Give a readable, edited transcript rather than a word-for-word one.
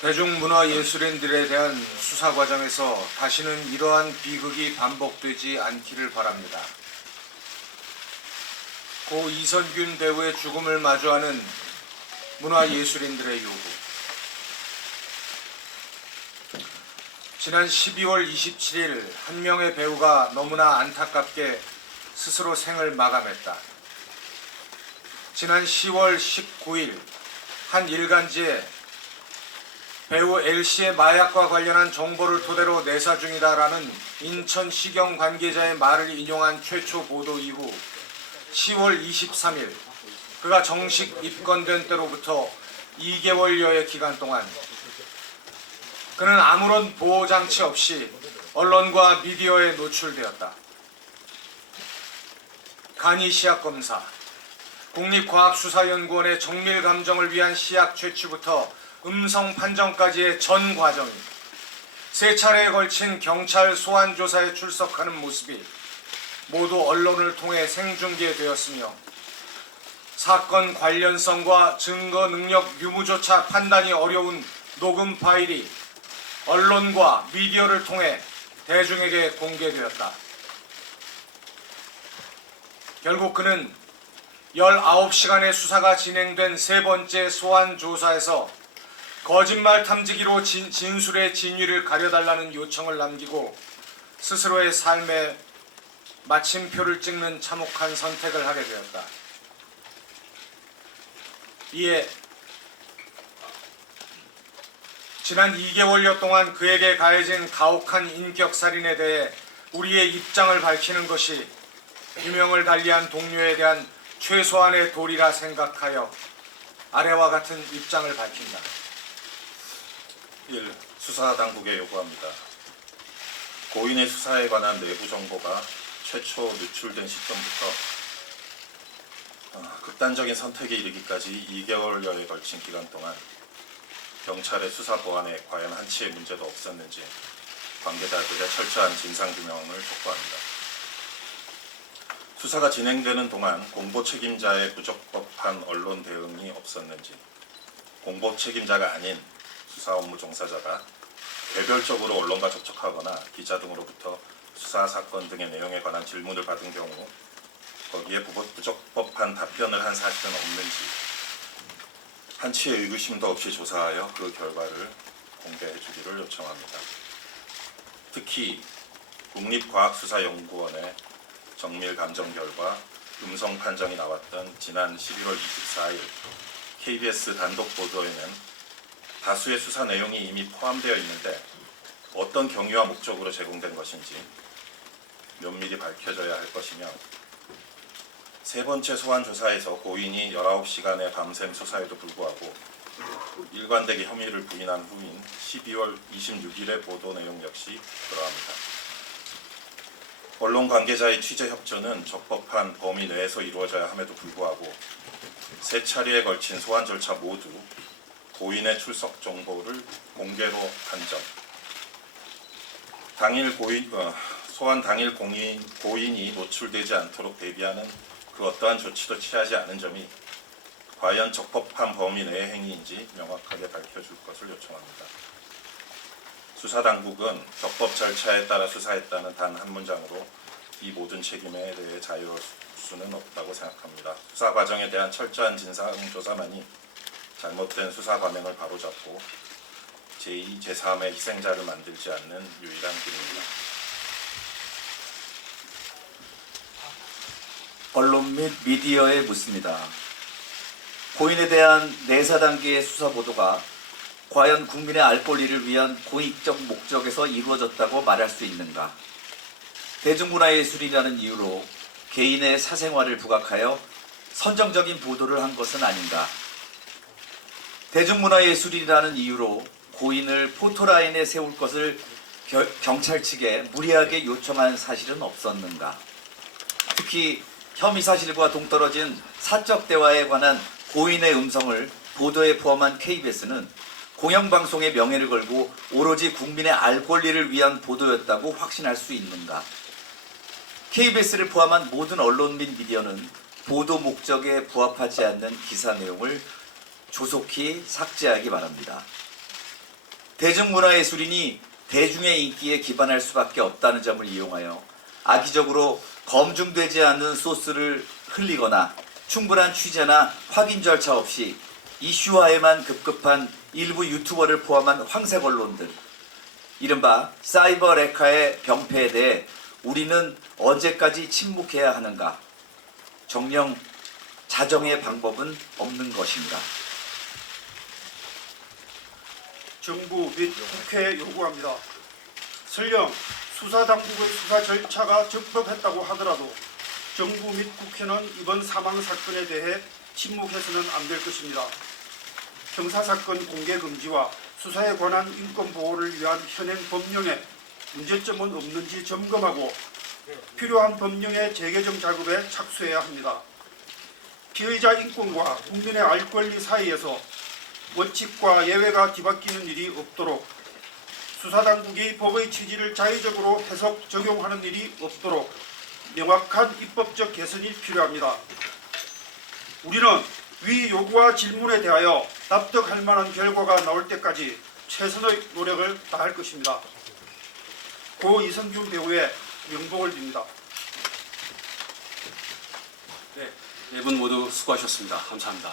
대중문화예술인들에 대한 수사 과정에서 다시는 이러한 비극이 반복되지 않기를 바랍니다. 고 이선균 배우의 죽음을 마주하는 문화예술인들의 요구. 지난 12월 27일 한 명의 배우가 너무나 안타깝게 스스로 생을 마감했다. 지난 10월 19일 한 일간지에 배우 L씨의 마약과 관련한 정보를 토대로 내사 중이다라는 인천시경 관계자의 말을 인용한 최초 보도 이후 10월 23일 그가 정식 입건된 때로부터 2개월여의 기간 동안 그는 아무런 보호장치 없이 언론과 미디어에 노출되었다. 간이 시약검사, 국립과학수사연구원의 정밀감정을 위한 시약 채취부터 음성 판정까지의 전 과정이 세 차례에 걸친 경찰 소환조사에 출석하는 모습이 모두 언론을 통해 생중계되었으며 사건 관련성과 증거 능력 유무조차 판단이 어려운 녹음 파일이 언론과 미디어를 통해 대중에게 공개되었다. 결국 그는 19시간의 수사가 진행된 세 번째 소환 조사에서 거짓말 탐지기로 진술의 진위를 가려달라는 요청을 남기고 스스로의 삶에 마침표를 찍는 참혹한 선택을 하게 되었다. 이에 지난 2개월여 동안 그에게 가해진 가혹한 인격살인에 대해 우리의 입장을 밝히는 것이 유명을 달리한 동료에 대한 최소한의 도리라 생각하여 아래와 같은 입장을 밝힌다. 1. 수사당국에 요구합니다. 고인의 수사에 관한 내부 정보가 최초 누출된 시점부터 극단적인 선택에 이르기까지 2개월여에 걸친 기간 동안 경찰의 수사 보안에 과연 한치의 문제도 없었는지 관계자들의 철저한 진상규명을 촉구합니다. 수사가 진행되는 동안 공보 책임자의 부적법한 언론 대응이 없었는지, 공보 책임자가 아닌 수사 업무 종사자가 개별적으로 언론과 접촉하거나 기자 등으로부터 수사 사건 등의 내용에 관한 질문을 받은 경우 거기에 부적법한 답변을 한 사실은 없는지 한치의 의구심도 없이 조사하여 그 결과를 공개해 주기를 요청합니다. 특히 국립과학수사연구원의 정밀 감정 결과 음성 판정이 나왔던 지난 11월 24일 KBS 단독 보도에는 다수의 수사 내용이 이미 포함되어 있는데 어떤 경위와 목적으로 제공된 것인지 면밀히 밝혀져야 할 것이며 세 번째 소환 조사에서 고인이 19시간의 밤샘 수사에도 불구하고 일관되게 혐의를 부인한 후인 12월 26일의 보도 내용 역시 그러합니다. 언론 관계자의 취재 협조는 적법한 범위 내에서 이루어져야 함에도 불구하고 세 차례에 걸친 소환 절차 모두 고인의 출석 정보를 공개로 한 점, 소환 당일 고인이 노출되지 않도록 대비하는 그 어떠한 조치도 취하지 않은 점이 과연 적법한 범위 내의 행위인지 명확하게 밝혀줄 것을 요청합니다. 수사당국은 적법 절차에 따라 수사했다는 단 한 문장으로 이 모든 책임에 대해 자유로울 수는 없다고 생각합니다. 수사 과정에 대한 철저한 진상조사만이 잘못된 수사 관행을 바로잡고 제2, 제3의 희생자를 만들지 않는 유일한 길입니다. 언론 및 미디어에 묻습니다. 고인에 대한 내사 단계의 수사 보도가 과연 국민의 알 권리를 위한 공익적 목적에서 이루어졌다고 말할 수 있는가? 대중문화예술이라는 이유로 개인의 사생활을 부각하여 선정적인 보도를 한 것은 아닌가? 대중문화예술이라는 이유로 고인을 포토라인에 세울 것을 경찰 측에 무리하게 요청한 사실은 없었는가? 특히 혐의 사실과 동떨어진 사적 대화에 관한 고인의 음성을 보도에 포함한 KBS는 공영방송의 명예를 걸고 오로지 국민의 알 권리를 위한 보도였다고 확신할 수 있는가? KBS를 포함한 모든 언론 및 미디어는 보도 목적에 부합하지 않는 기사 내용을 조속히 삭제하기 바랍니다. 대중문화예술인이 대중의 인기에 기반할 수밖에 없다는 점을 이용하여 악의적으로 검증되지 않은 소스를 흘리거나 충분한 취재나 확인 절차 없이 이슈화에만 급급한 일부 유튜버를 포함한 황색 언론들, 이른바 사이버 레카의 병폐에 대해 우리는 언제까지 침묵해야 하는가? 정녕 자정의 방법은 없는 것인가? 정부 및 국회에 요구합니다. 설령 수사당국의 수사 절차가 적법했다고 하더라도 정부 및 국회는 이번 사망 사건에 대해 침묵해서는 안 될 것입니다. 형사사건 공개 금지와 수사에 관한 인권 보호를 위한 현행 법령에 문제점은 없는지 점검하고 필요한 법령의 재개정 작업에 착수해야 합니다. 피의자 인권과 국민의 알 권리 사이에서 원칙과 예외가 뒤바뀌는 일이 없도록 수사당국이 법의 취지를 자의적으로 해석, 적용하는 일이 없도록 명확한 입법적 개선이 필요합니다. 우리는 위 요구와 질문에 대하여 납득할 만한 결과가 나올 때까지 최선의 노력을 다할 것입니다. 고 이성균 배우의 명복을 빕니다. 네 분 모두 수고하셨습니다. 감사합니다.